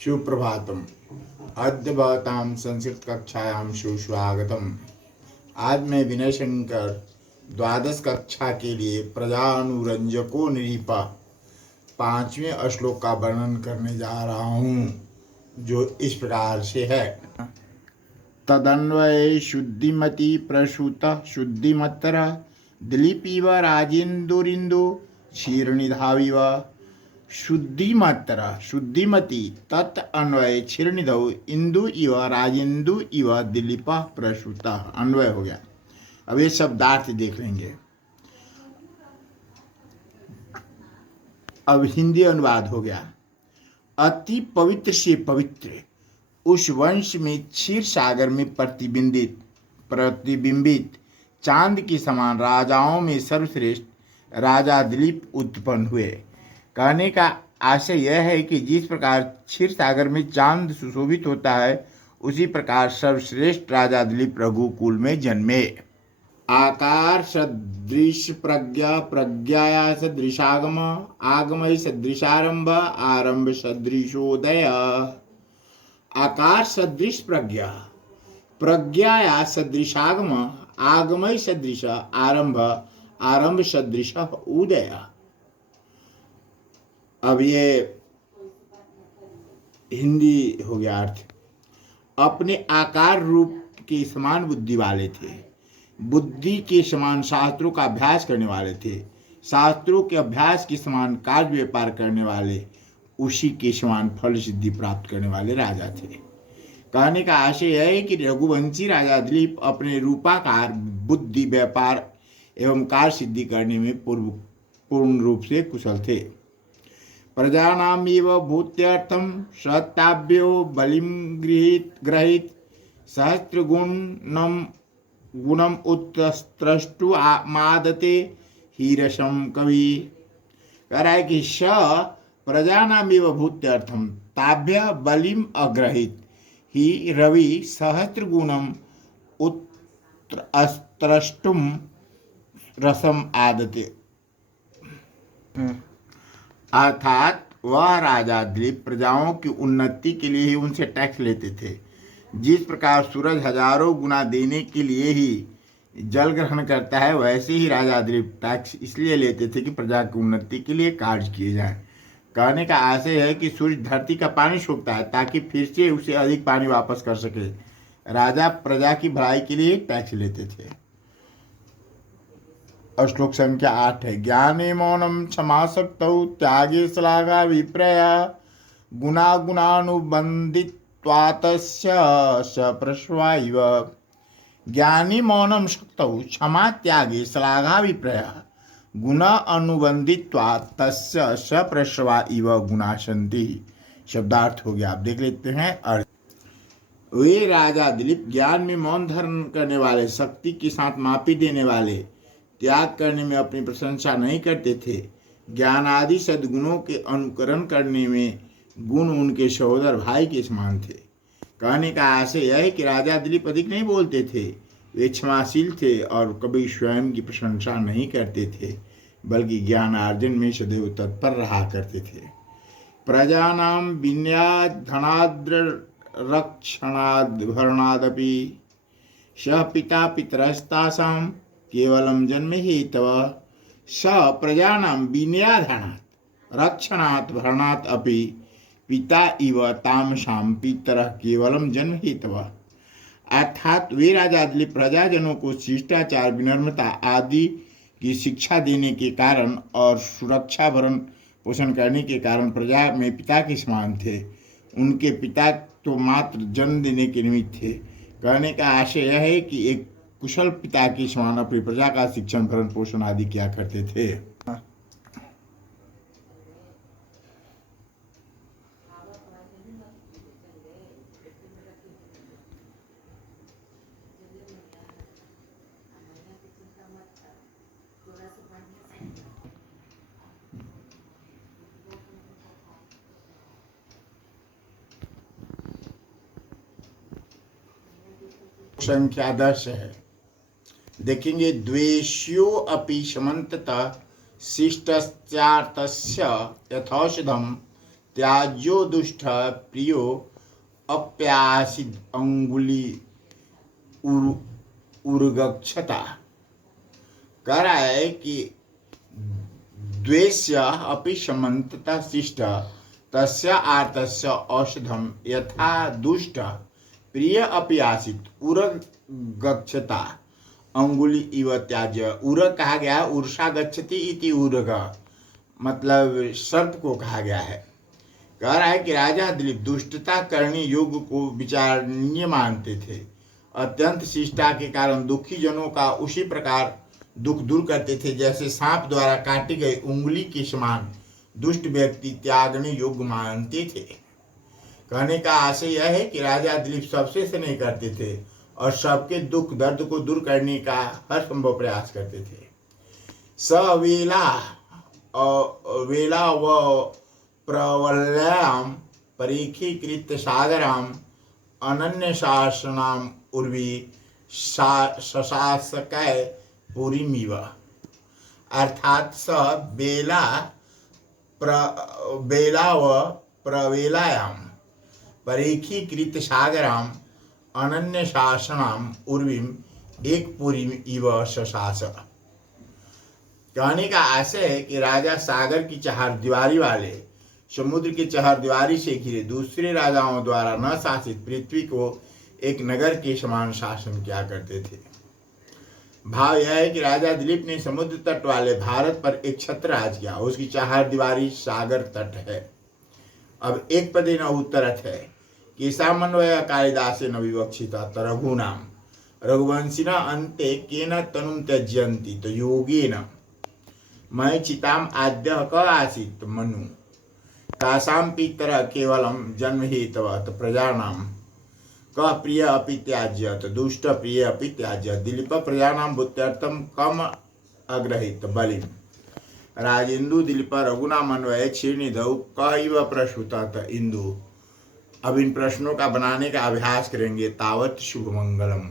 सुप्रभातम। अद्य भवतां संस्कृत कक्षायां सुस्वागतम। आज मैं विनय शंकर द्वादश कक्षा के लिए प्रजानुरंजको निरीपा 5वें श्लोक का वर्णन करने जा रहा हूँ, जो इस प्रकार से है। तदन्वये शुद्धिमती प्रसूत शुद्धिमत्तर दिलीपीव राजेन्दुरिन्दु क्षीरनिधाविव। शुद्धिमत्तर शुद्धिमती तत् अन्वय क्षीरनिधौ इंदु इव राजेन्दु इव दिलीप प्रसूत। अन्वय हो गया। अब ये शब्दार्थ देख लेंगे। अब हिंदी अनुवाद हो गया। अति पवित्र से पवित्र उस वंश में क्षीर सागर में प्रतिबिंबित चांद के समान राजाओं में सर्वश्रेष्ठ राजा दिलीप उत्पन्न हुए। कहने का आशय यह है कि जिस प्रकार क्षीर सागर में चांद सुशोभित होता है, उसी प्रकार सर्वश्रेष्ठ राजा दिलीप रघुकुल में जन्मे। आकार सदृश प्रज्ञा प्रज्ञाया सदृशागम आगमय सदृशारंभ आरंभ सदृशोदय। आकार सदृश प्रज्ञा प्रज्ञाया सदृशागम आगमय सदृश आरंभ आरंभ सदृश उदय। अब ये हिंदी हो गया अर्थ। अपने आकार रूप के समान बुद्धि वाले थे, बुद्धि के समान शास्त्रों का अभ्यास करने वाले थे, शास्त्रों के अभ्यास के समान कार्य व्यापार करने वाले, उसी के समान फल सिद्धि प्राप्त करने वाले राजा थे। कहने का आशय यह है कि रघुवंशी राजा दिलीप अपने रूपाकार बुद्धि व्यापार एवं कार्य सिद्धि करने में पूर्ण रूप से कुशल थे। प्रजानामेव भूत्यर्थम सत्ताभ्यो बलिम गृहीत सहस्रगुणम उत्त्रष्टु मादते हीरसम कवि। कह रहा है कि स प्रजानामेव भूत्यर्थम ताभ्य बलिम अग्रहित ही रवि सहस्रगुणम उत्त्रष्टुम रसम आदते। अर्थात वह राजा दिलीप प्रजाओं की उन्नति के लिए ही उनसे टैक्स लेते थे। जिस प्रकार सूरज हजारों गुना देने के लिए ही जल ग्रहण करता है, वैसे ही राजा दिलीप टैक्स इसलिए लेते थे कि प्रजा की उन्नति के लिए कार्य किए जाए। कहने का आशय है कि सूर्य धरती का पानी सोखता है ताकि फिर से उसे अधिक पानी वापस कर सके। राजा प्रजा की भलाई के लिए टैक्स लेते थे। श्लोक संख्या 8 है। ज्ञाने मौनम क्षमासक्तौ त्यागे श्लाघा विप्रया गुणानुबंधित्वातस्य सप्रश्वा इव। ज्ञानी मौनम शक्तौ क्षमा त्यागे श्लाघा विप्रया गुण अनुबंधित्वात् तस्य सप्रश्वा इव गुणाशंति। शब्दार्थ हो गया। आप देख लेते हैं अर्थ। वे राजा दिलीप ज्ञान में मौन धारण करने वाले, शक्ति के साथ मापी देने वाले, त्याग करने में अपनी प्रशंसा नहीं करते थे, ज्ञान आदि सद्गुणों के अनुकरण करने में गुण उनके सहोदर भाई के समान थे। कहने का आशय यह है कि राजा दिलीप अधिक नहीं बोलते थे, वे क्षमाशील थे और कभी स्वयं की प्रशंसा नहीं करते थे, बल्कि ज्ञान अर्जन में सदैव तत्पर रहा करते थे। प्रजानां विन्याद धनाद्र रक्षणाद भरणादपि सह पिता पितरस्तासां केवलम जन्म हेतव। स प्रजानां विन्याधनात् रक्षणात् भरणात् अपि पिता इव तामसां पितरः केवलम जन्म हेतव। अर्थात वे राजा दिलीप प्रजाजनों को शिष्टाचार, विनम्रता आदि की शिक्षा देने के कारण और सुरक्षा भरण पोषण करने के कारण प्रजा में पिता के समान थे। उनके पिता तो मात्र जन्म देने के निमित्त थे। कहने का आशय यह है कि एक कुशल पिता के समान अपनी प्रजा का शिक्षण भरण पोषण आदि किया करते थे। संख्या 10 है। देखेंगे। द्वेष्यो अपि समन्ततः शिष्टस्यार्थस्य यथौषधम त्याज्यो दुष्ट प्रियो अप्यासिद अंगुली उर्गक्षता। कह रहा है कि द्वेष्य अपि समन्ततः शिष्ट तस्य आर्तस्य औषधम यथा दुष्ट प्रिय अपि आसीत उर्गक्षता अंगुली इव त्याज्य। उर्ग कहा गया, उर्षा गच्छति इति उर्ग, मतलब सर्प को कहा गया है। कह रहा है कि राजा दिलीप दुष्टता करनी युग को विचारणीय मानते थे। अत्यंत शिष्टता के कारण दुखी जनों का उसी प्रकार दुख दूर करते थे जैसे सांप द्वारा काटी गई उंगली के समान दुष्ट व्यक्ति त्यागने योग्य मानते थे। कहने का आशय यह है कि राजा दिलीप सबसे स्नेह करते थे और सबके दुख दर्द को दूर करने का हर संभव प्रयास करते थे। सवेला वेला व प्रवल्याम परीक्षीकृत सागराम अनन्य शासनाम उर्वी शासकै पुरीमिव। अर्थात स बेला व प्रवेलायाम परीक्षीकृत सागराम अनन्य शासनाम उर्वीम एक पुरी इव शशास। कहने का आशय है कि राजा सागर की चहारदीवारी वाले समुद्र की चहारदीवारी से घिरे दूसरे राजाओं द्वारा न शासित पृथ्वी को एक नगर के समान शासन किया करते थे। भाव यह है कि राजा दिलीप ने समुद्र तट वाले भारत पर एक छत्र राज किया। उसकी चहारदीवारी सागर तट है। अब एक पदे न उत्तरत है कि सामन्वय कालिदास न विवक्षिता रघूनाम रघुवंशिना अन्ते केन तनुम त्यज्यन्ति तो योगेन मय चिताम आद्य क आसीत मनु तासाम पितर केवलम जन्म हेतवत प्रजानाम क प्रिय अपि त्याज्य तो दुष्ट प्रिय अपि त्याज्य। दिलीप प्रजानाम बुद्ध्यर्थम कम अग्रहित बलिम राजेन्दु दिलीप रघुनामन्वय क्षीणिधौ क इव प्रसूत इंदु। अब इन प्रश्नों का बनाने का अभ्यास करेंगे। तावत शुभ मंगलम।